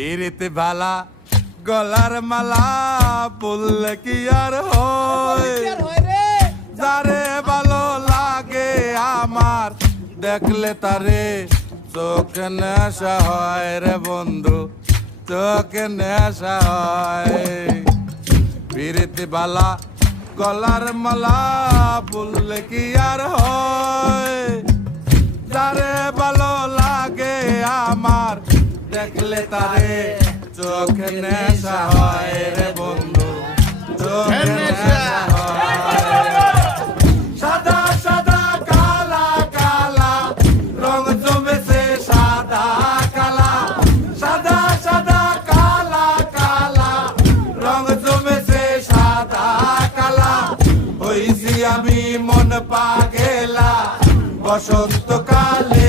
পিরিতে বালা গলার মালা বললে কি আর হয়? যারে ভালো লাগে আমার দেখলে তারে চোখে নেশা হয় রে বন্ধু চোখে নেশা হয়। পিরিতি বালা গলার মালা বললে কি আর হয়? দেখলে তারে চোখে নেশা হয় রে বন্ধু চোখে নেশা। সাদা সাদা কালা কালা রং জমেছে সাদা কালা। সাদা সাদা কালা কালা রং জমেছে সাদা কালা। হইছি আমি মন পাগেলা বসন্তকালে।